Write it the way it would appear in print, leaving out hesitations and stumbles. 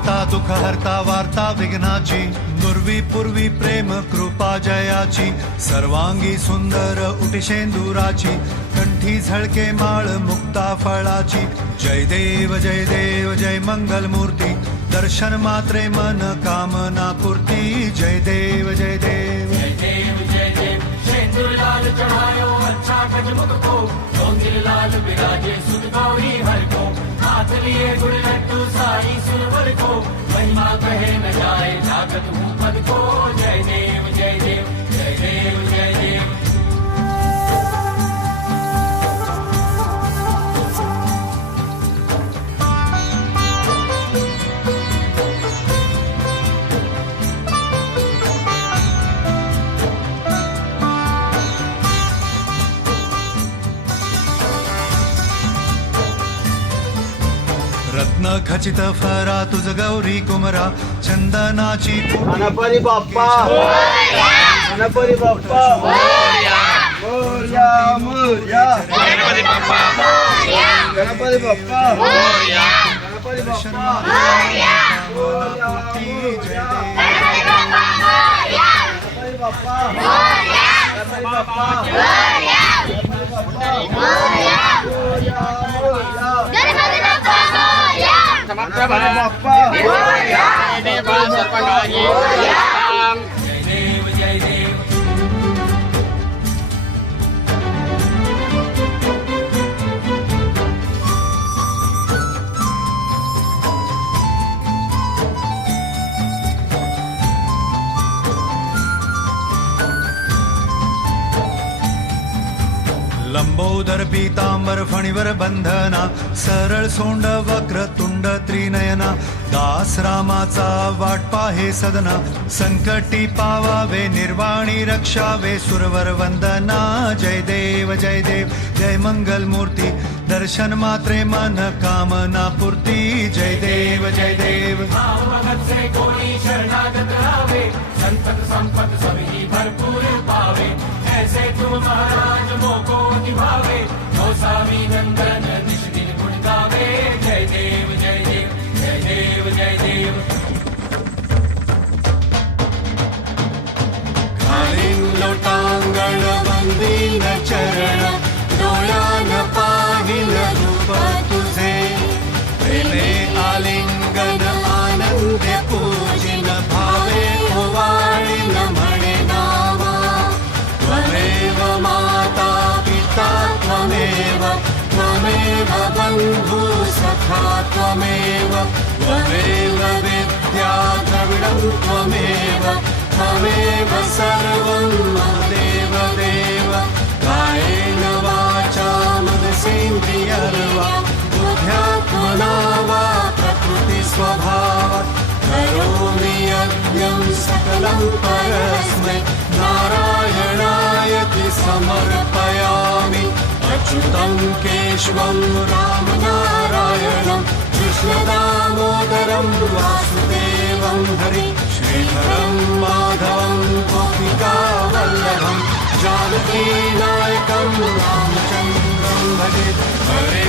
करता दुःख हरता वार्ता विघ्नाची दुर्वी पूर्वी प्रेम कृपा जयाची सर्वांगी सुंदर उटिशेंदुराची कंठी झळके माळ मुक्ता फळाची जय देव जय मंगल मूर्ती दर्शन मात्रे मन कामना पूर्ती जय देव जय देव शेंदूर लाल चढ़ायो अच्छा गजमुख को डोंगिर लाल बिराजे सुध गौरी हर को हाथ लिए गुड़ लड्डू साई सुरवर को महिमा कहे न जाए जागत हूँ पद को जय देव जय देव जय देव जय देव। रत्न खचित फरा तुझ गौरी कुमरा चंदनाची गणपती बाप्पा गणपती बाप्पा मोरया मोरया गणपती बाप्पा गणपती बाप्पा गणपती दर्शन बाप्पा गणपती बाप्पा समर्थ बाप्पा जय देव सर्वकार्ये जय देव जय देव। लंबोदर पीतांबर फणीवर बंधना सरळ सोंड वक्र तुंड त्रिनयना दास रामाचा वाट पाहे सदना संकटी पावावे निर्वाणी रक्षावे सुरवर वंदना जय देव जय मंगल मूर्ती दर्शन मात्रे मन कामना पूर्ती जय देव जय देव। भाव भगत से कोई शरणागत आवे संपत संपत सभी भरपूर पावे ऐसे तुम महाराज मोको निभावे गोसावी नंदन निश दिन गुण गावे जय देव जय देव जय देव जय देव। घालीन लोटांगण वंदीन चरण डोळ्यान पाहिल रूप तुझे प्रेमे आलिंगन आनंदे पूजिन भावे ओवाळीन म्हणे नावा त्वमेव माता पिता त्वमेव त्वमेव बंधु सखा त्वमेव त्वमेव विद्या द्रविडं त्वमेव त्वमेव सर्वं मम देव देव कायेन वाचा मनसेन्द्रियर्वा बुद्ध्यात्मना वा प्रकृति स्वभावात् करोमि यज्ञं सकलं परस्मै नारायणायति समर्पयामि अच्युतं केशवं रामनारायणं कृष्णदामोदरं वासुदेवं हरि श्रीधरं माधवं गोपिकावल्लभं जानकीनायकं रामचन्द्रं भजे हरे